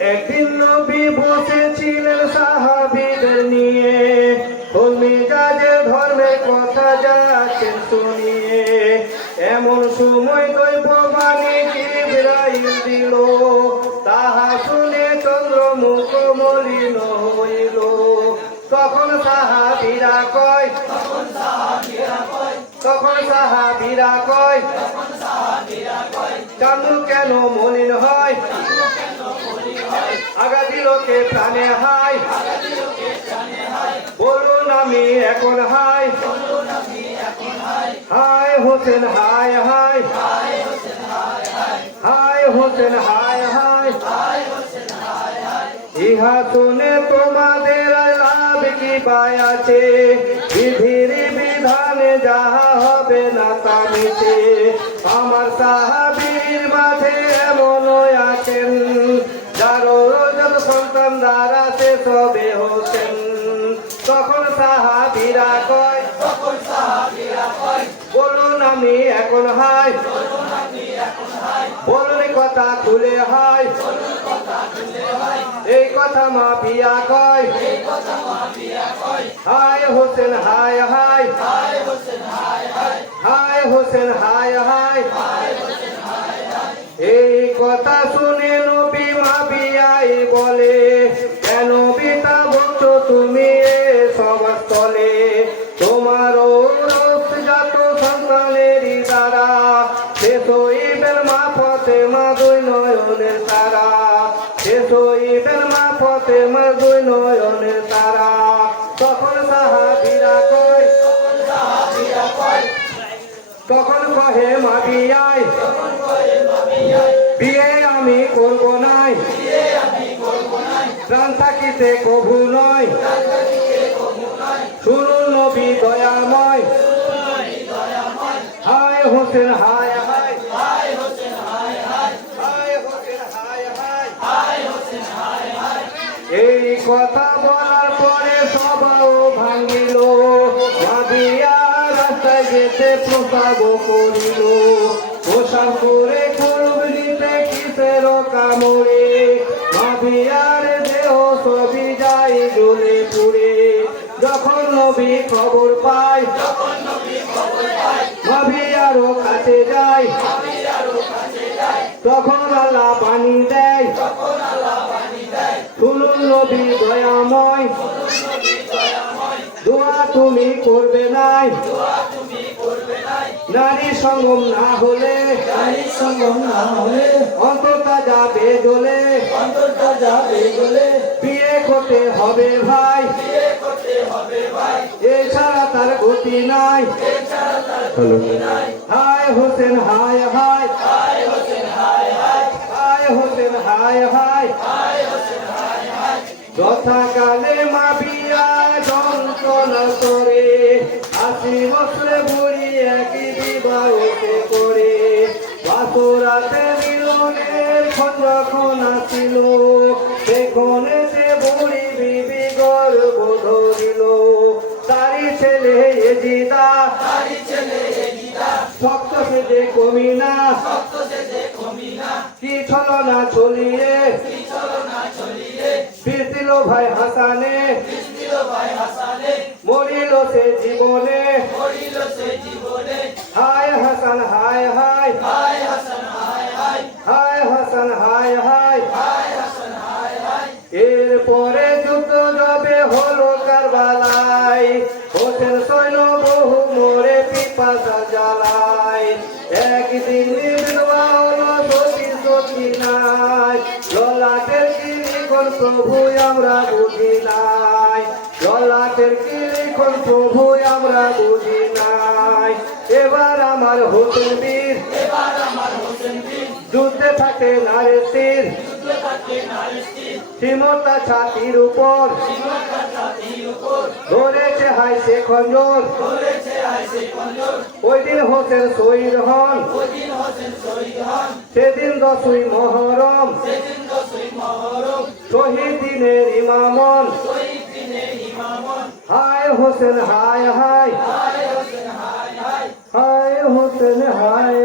একদিন নবী বসেছিলেন সাহাবিদের নিয়ে। মিজাজের ধর্মের কথা যাচ্ছেন শুনিয়ে। এমন সময় দৈববাণী জিব্রাইল দিল। তাহা শুনে চন্দ্রমুখ মলিন হইল। তখন সাহাবিরা কয়, তখন সাহাবিরা কয় চান্দু কেন মলিন হয়? আগামী লোকে প্রাণে হাই বলুন আমি এখন hi hi Hossain hi hi hi Hossain hi hi ইহা শুনে তোমাদের লাভ কি পায় আছে? বিধির বিধানে যাহা হবে না তা মিছে তখন সাহাবীরা কয় বলুন আমি এখন হাই। বলুন কথা খুলে হাই। এই কথা মা পিয়া কয়। হায় হোসেন হায় হায়। হায় হোসেন হায় হায়। নয়নের তারা। হইবেন মা পথে মা দুই নয়নের তারা। তখন সাহাবিরা তখন কহে মাবিয়াই বিয়ে আমি করব নাই। প্রাণ থাকিতে কভু নয়। শুনুন নবী দয়াময়। হায় হোসেন, হায় কথা বলার পরে সবাও ভাঙিল। ভাবিয়া রাস্তায় যেতে প্রস্তাব করিল। প্রসাব করে করব নিতে কিসের কামড়ে? ভাবিয়ার দেহ সবই যাই জ্বলে পুড়ে। যখন নবী খবর পায়, ভাবিয়ারও কাছে যায়। তখন নবী দয়াময়। দোয়া তুমি করবে নাই। নারী সঙ্গম না হলে নারী সঙ্গম না হলে অন্ততা যাবে জ্বলে। অন্তরটা যাবে বলে বিয়ে করতে হবে ভাই। বিয়ে করতে হবে ভাই। এছাড়া তার গতি নাই। এছাড়া তার হ্যালো। নাই। হায় হোসেন হায় হায়। হায় হোসেন হায় হায়। হায় হোসেন হায় হায় হায় হোসেন হায়। হায় যথাকালে মা বিয়া যন্ত্রণা করে আশি বছরে বুড়ি একই বিবাহতে করে বাসরাতে মিলনের যখন আসিল সেখানে সে বুড়ি বিবি গর্ব ধরিল তারি ছেলে এজিদা তারি ছেলে গীতা শক্ত সেজে কমি না ভক্ত সেজে কমি না কি চলো না চলিয়ে, ফিরছিল ভাই হাসানে, মরিল সে জীবনে, হায় হাসান, হায় হায় হায় হাসান, হায় হায়, এরপরে প্রভু আমরা বুঝি নাই। ললাটের কি লিখন প্রভু আমরা বুঝি নাই। এবার আমার হোসেন বীর এবার আমার হোসেন যুদ্ধে থাকে নারের তীর নারী ক্ষমতা ছাতির উপর। ধরেছে হাই সে খঞ্জর। ওই দিন হোসেন শহীদ হন। সেদিন দশই মহরম। সেদিন দশই মহরম শহীদ দিনের ইমামন হায় হোসেন হায় হায়। হায় হোসেন হায়।